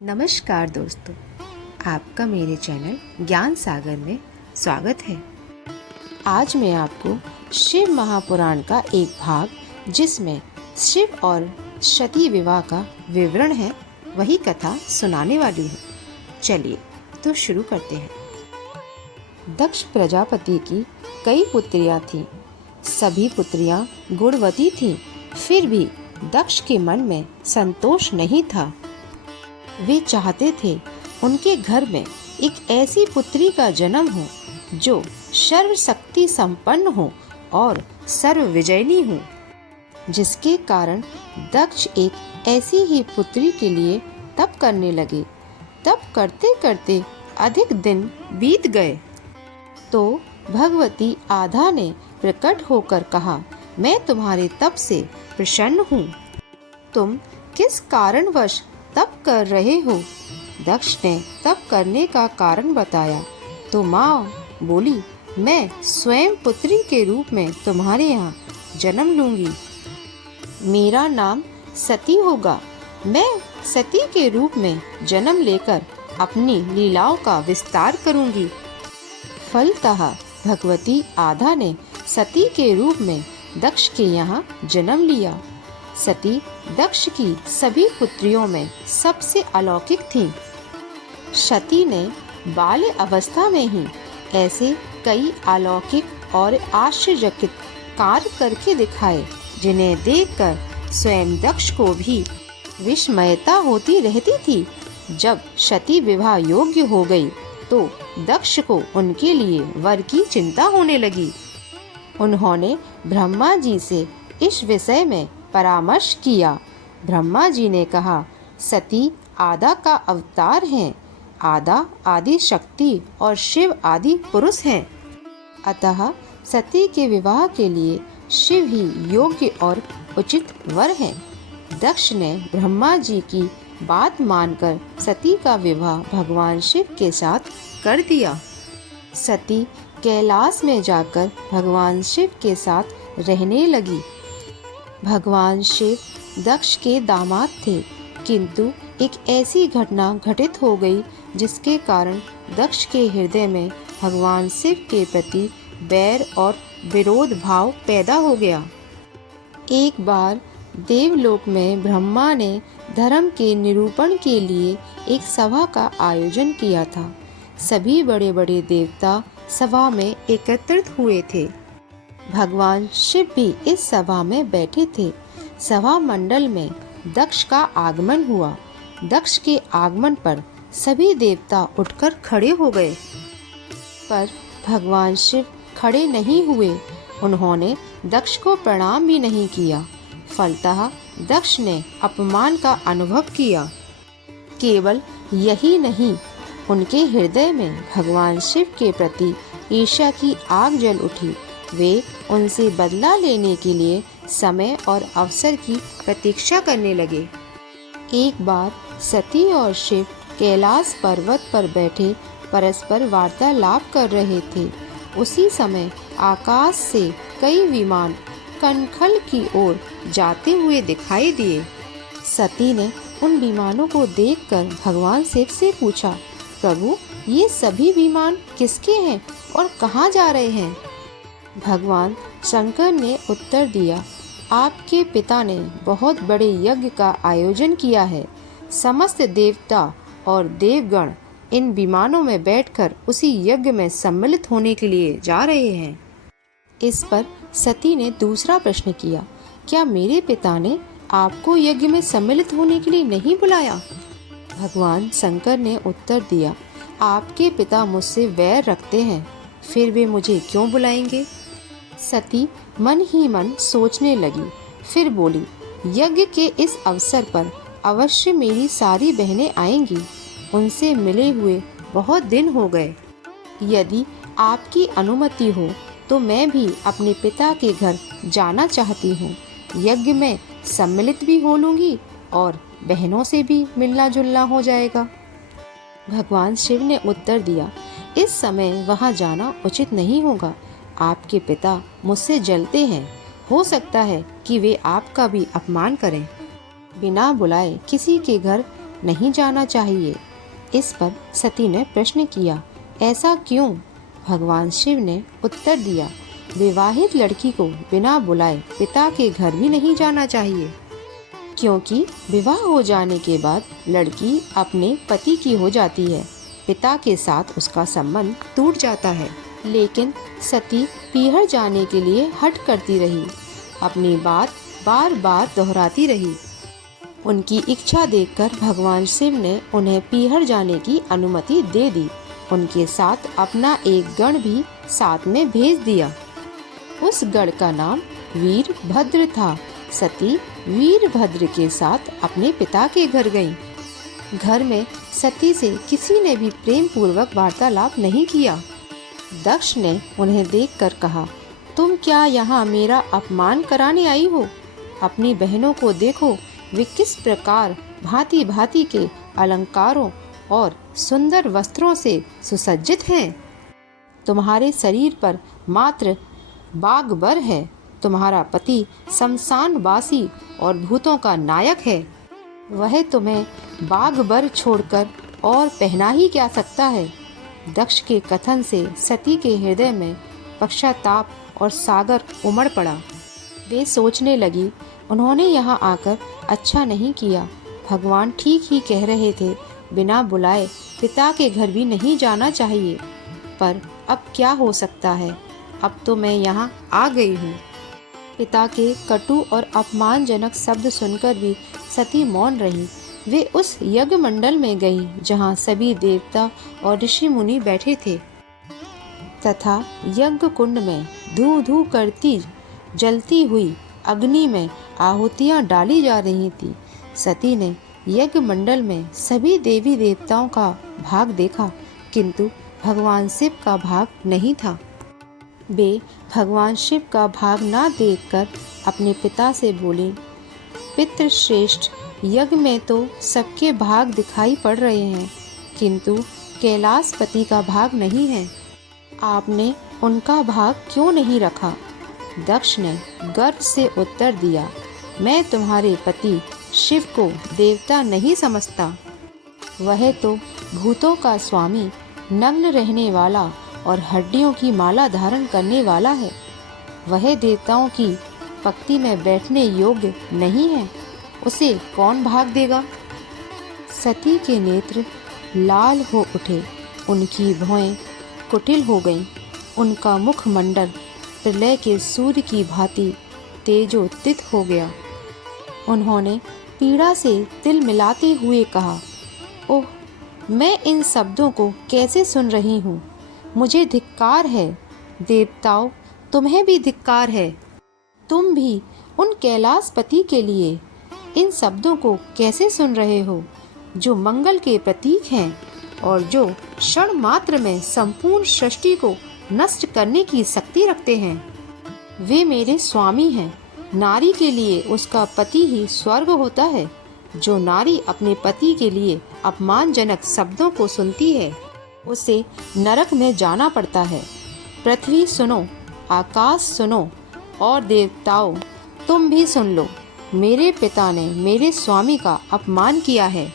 नमस्कार दोस्तों, आपका मेरे चैनल ज्ञान सागर में स्वागत है। आज मैं आपको शिव महापुराण का एक भाग जिसमें शिव और सती विवाह का विवरण है वही कथा सुनाने वाली हूँ। चलिए तो शुरू करते हैं। दक्ष प्रजापति की कई पुत्रियां थीं। सभी पुत्रियां गुणवती थीं, फिर भी दक्ष के मन में संतोष नहीं था। वे चाहते थे उनके घर में एक ऐसी पुत्री का जन्म हो जो सर्वशक्ति संपन्न हो और सर्वविजयनी हो, जिसके कारण दक्ष एक ऐसी ही पुत्री के लिए तप करने लगे। तप करते करते अधिक दिन बीत गए तो भगवती आधा ने प्रकट होकर कहा, मैं तुम्हारे तप से प्रसन्न हूँ। तुम किस कारणवश तप कर रहे हो? दक्ष ने तप करने का कारण बताया तो माँ बोली, मैं स्वयं पुत्री के रूप में तुम्हारे यहाँ जन्म लूंगी। मेरा नाम सती होगा। मैं सती के रूप में जन्म लेकर अपनी लीलाओं का विस्तार करूंगी। फलतः भगवती आधा ने सती के रूप में दक्ष के यहाँ जन्म लिया। सती दक्ष की सभी पुत्रियों में सबसे अलौकिक थीं। सती ने बाल्य अवस्था में ही ऐसे कई अलौकिक और आश्चर्यचकित कार्य करके दिखाए जिन्हें देखकर स्वयं दक्ष को भी विस्मयता होती रहती थी। जब सती विवाह योग्य हो गई तो दक्ष को उनके लिए वर की चिंता होने लगी। उन्होंने ब्रह्मा जी से इस विषय में परामर्श किया। ब्रह्मा जी ने कहा, सती आदा का अवतार हैं। आदा आदि शक्ति और शिव आदि पुरुष हैं। अतः सती के विवाह के लिए शिव ही योग्य और उचित वर हैं। दक्ष ने ब्रह्मा जी की बात मानकर सती का विवाह भगवान शिव के साथ कर दिया। सती कैलाश में जाकर भगवान शिव के साथ रहने लगी। भगवान शिव दक्ष के दामाद थे, किंतु एक ऐसी घटना घटित हो गई जिसके कारण दक्ष के हृदय में भगवान शिव के प्रति बैर और विरोध भाव पैदा हो गया। एक बार देवलोक में ब्रह्मा ने धर्म के निरूपण के लिए एक सभा का आयोजन किया था। सभी बड़े बड़े देवता सभा में एकत्रित हुए थे। भगवान शिव भी इस सभा में बैठे थे। सभा मंडल में दक्ष का आगमन हुआ। दक्ष के आगमन पर सभी देवता उठकर खड़े हो गए, पर भगवान शिव खड़े नहीं हुए। उन्होंने दक्ष को प्रणाम भी नहीं किया। फलतः दक्ष ने अपमान का अनुभव किया। केवल यही नहीं, उनके हृदय में भगवान शिव के प्रति ईर्ष्या की आग जल उठी। वे उनसे बदला लेने के लिए समय और अवसर की प्रतीक्षा करने लगे। एक बार सती और शिव कैलाश पर्वत पर बैठे परस्पर वार्तालाप कर रहे थे। उसी समय आकाश से कई विमान कनखल की ओर जाते हुए दिखाई दिए। सती ने उन विमानों को देखकर भगवान शिव से पूछा, प्रभु, ये सभी विमान किसके हैं और कहाँ जा रहे हैं? भगवान शंकर ने उत्तर दिया, आपके पिता ने बहुत बड़े यज्ञ का आयोजन किया है। समस्त देवता और देवगण इन विमानों में बैठकर उसी यज्ञ में सम्मिलित होने के लिए जा रहे हैं। इस पर सती ने दूसरा प्रश्न किया, क्या मेरे पिता ने आपको यज्ञ में सम्मिलित होने के लिए नहीं बुलाया? भगवान शंकर ने उत्तर दिया, आपके पिता मुझसे वैर रखते हैं, फिर वे मुझे क्यों बुलाएंगे? सती मन ही मन सोचने लगी, फिर बोली, यज्ञ के इस अवसर पर अवश्य मेरी सारी बहनें आएंगी। उनसे मिले हुए बहुत दिन हो गए। यदि आपकी अनुमति हो तो मैं भी अपने पिता के घर जाना चाहती हूँ। यज्ञ में सम्मिलित भी हो लूँगी और बहनों से भी मिलना जुलना हो जाएगा। भगवान शिव ने उत्तर दिया, इस समय वहाँ जाना उचित नहीं होगा। आपके पिता मुझसे जलते हैं। हो सकता है कि वे आपका भी अपमान करें। बिना बुलाए किसी के घर नहीं जाना चाहिए। इस पर सती ने प्रश्न किया, ऐसा क्यों? भगवान शिव ने उत्तर दिया, विवाहित लड़की को बिना बुलाए पिता के घर भी नहीं जाना चाहिए, क्योंकि विवाह हो जाने के बाद लड़की अपने पति की हो जाती है, पिता के साथ उसका संबंध टूट जाता है। लेकिन सती पीहर जाने के लिए हठ करती रही, अपनी बात बार बार दोहराती रही। उनकी इच्छा देखकर भगवान शिव ने उन्हें पीहर जाने की अनुमति दे दी। उनके साथ अपना एक गण भी साथ में भेज दिया। उस गण का नाम वीरभद्र था। सती वीरभद्र के साथ अपने पिता के घर गईं। घर में सती से किसी ने भी प्रेम पूर्वक वार्तालाप नहीं किया। दक्ष ने उन्हें देखकर कहा, तुम क्या यहाँ मेरा अपमान कराने आई हो? अपनी बहनों को देखो, वे किस प्रकार भांति भांति के अलंकारों और सुंदर वस्त्रों से सुसज्जित हैं। तुम्हारे शरीर पर मात्र बागबर है। तुम्हारा पति शमशानवासी और भूतों का नायक है। वह तुम्हें बागबर छोड़कर और पहना ही क्या सकता है। दक्ष के कथन से सती के हृदय में पश्चाताप और सागर उमड़ पड़ा। वे सोचने लगी, उन्होंने यहाँ आकर अच्छा नहीं किया। भगवान ठीक ही कह रहे थे, बिना बुलाए पिता के घर भी नहीं जाना चाहिए। पर अब क्या हो सकता है, अब तो मैं यहाँ आ गई हूँ। पिता के कटु और अपमानजनक शब्द सुनकर भी सती मौन रही। वे उस यज्ञ मंडल में गई जहाँ सभी देवता और ऋषि मुनि बैठे थे तथा यज्ञ कुंड में धू धू करती जलती हुई अग्नि में आहुतियाँ डाली जा रही थी। सती ने यज्ञ मंडल में सभी देवी देवताओं का भाग देखा, किंतु भगवान शिव का भाग नहीं था। वे भगवान शिव का भाग ना देखकर अपने पिता से बोली, पितृश्रेष्ठ, यज्ञ में तो सबके भाग दिखाई पड़ रहे हैं, किंतु कैलाशपति का भाग नहीं है। आपने उनका भाग क्यों नहीं रखा? दक्ष ने गर्व से उत्तर दिया, मैं तुम्हारे पति शिव को देवता नहीं समझता। वह तो भूतों का स्वामी, नग्न रहने वाला और हड्डियों की माला धारण करने वाला है। वह देवताओं की पंक्ति में बैठने योग्य नहीं है। उसे कौन भाग देगा? सती के नेत्र लाल हो उठे, उनकी भौहें कुटिल हो गईं, उनका मुखमंडल प्रलय के सूर्य की भांति तेजोत्थित हो गया। उन्होंने पीड़ा से तिल मिलाते हुए कहा, ओह, मैं इन शब्दों को कैसे सुन रही हूँ। मुझे धिक्कार है। देवताओं, तुम्हें भी धिक्कार है। तुम भी उन कैलाशपति के लिए इन शब्दों को कैसे सुन रहे हो, जो मंगल के प्रतीक हैं और जो क्षण मात्र में संपूर्ण सृष्टि को नष्ट करने की शक्ति रखते हैं। वे मेरे स्वामी हैं। नारी के लिए उसका पति ही स्वर्ग होता है। जो नारी अपने पति के लिए अपमानजनक शब्दों को सुनती है, उसे नरक में जाना पड़ता है। पृथ्वी सुनो, आकाश सुनो और देवताओं, तुम भी सुन लो। मेरे पिता ने मेरे स्वामी का अपमान किया है।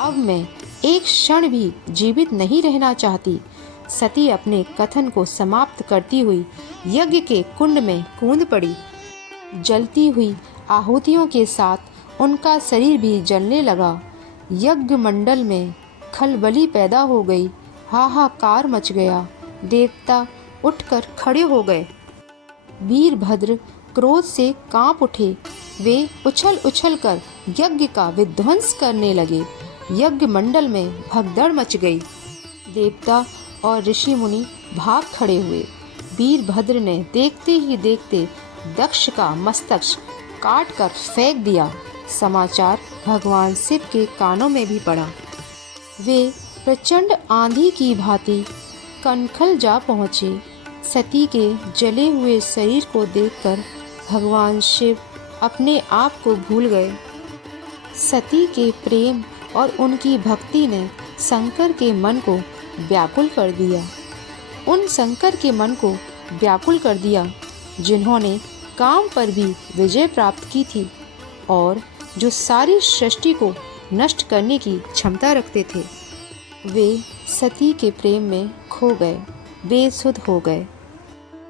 अब मैं एक क्षण भी जीवित नहीं रहना चाहती। सती अपने कथन को समाप्त करती हुई यज्ञ के कुंड में कूद पड़ी। जलती हुई आहुतियों के साथ उनका शरीर भी जलने लगा। यज्ञ मंडल में खलबली पैदा हो गई। हाहाकार मच गया। देवता उठकर खड़े हो गए। वीरभद्र क्रोध से कांप उठे। वे उछल उछल कर यज्ञ का विध्वंस करने लगे। यज्ञ मंडल में भगदड़ मच गई। देवता और ऋषि मुनि भाग खड़े हुए। वीरभद्र ने देखते ही देखते दक्ष का मस्तक काट कर फेंक दिया। समाचार भगवान शिव के कानों में भी पड़ा। वे प्रचंड आंधी की भांति कनखल जा पहुँचे। सती के जले हुए शरीर को देखकर भगवान शिव अपने आप को भूल गए। सती के प्रेम और उनकी भक्ति ने शंकर के मन को व्याकुल कर दिया। उन शंकर के मन को व्याकुल कर दिया जिन्होंने काम पर भी विजय प्राप्त की थी और जो सारी सृष्टि को नष्ट करने की क्षमता रखते थे। वे सती के प्रेम में खो गए, बेसुध हो गए।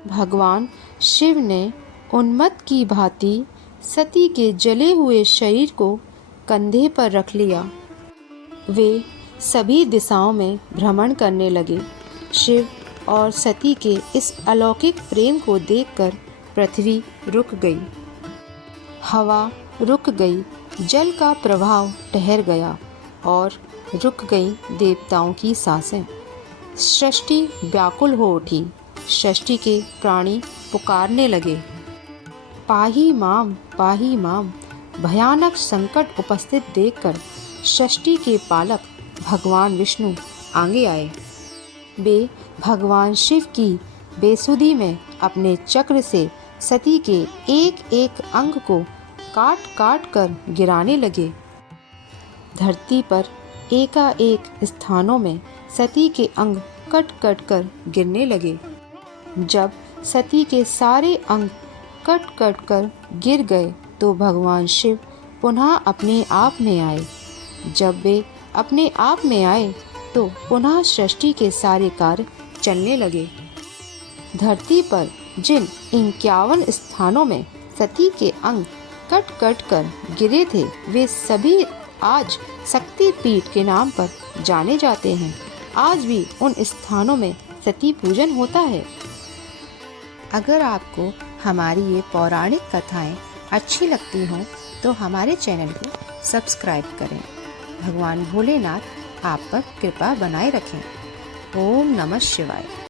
भगवान शिव ने उन्मत्त की भांति सती के जले हुए शरीर को कंधे पर रख लिया। वे सभी दिशाओं में भ्रमण करने लगे। शिव और सती के इस अलौकिक प्रेम को देखकर पृथ्वी रुक गई, हवा रुक गई, जल का प्रवाह ठहर गया और रुक गई देवताओं की सांसें। सृष्टि व्याकुल हो उठी। सृष्टि के प्राणी पुकारने लगे, पाही माम। भयानक संकट उपस्थित देखकर सृष्टि के पालक भगवान विष्णु आगे आए। वे भगवान शिव की बेसुधी में अपने चक्र से सती के एक एक अंग को काट काट कर गिराने लगे। धरती पर एकाएक स्थानों में सती के अंग कट कट कर गिरने लगे। जब सती के सारे अंग कट कट कर गिर गए तो भगवान शिव पुनः अपने आप में आए। जब वे अपने आप में आए तो पुनः सृष्टि के सारे कार्य चलने लगे। धरती पर जिन 51 स्थानों में सती के अंग कट कट कर गिरे थे, वे सभी आज शक्ति पीठ के नाम पर जाने जाते हैं। आज भी उन स्थानों में सती पूजन होता है। अगर आपको हमारी ये पौराणिक कथाएं अच्छी लगती हों तो हमारे चैनल को सब्सक्राइब करें। भगवान भोलेनाथ आप पर कृपा बनाए रखें। ओम नमः शिवाय।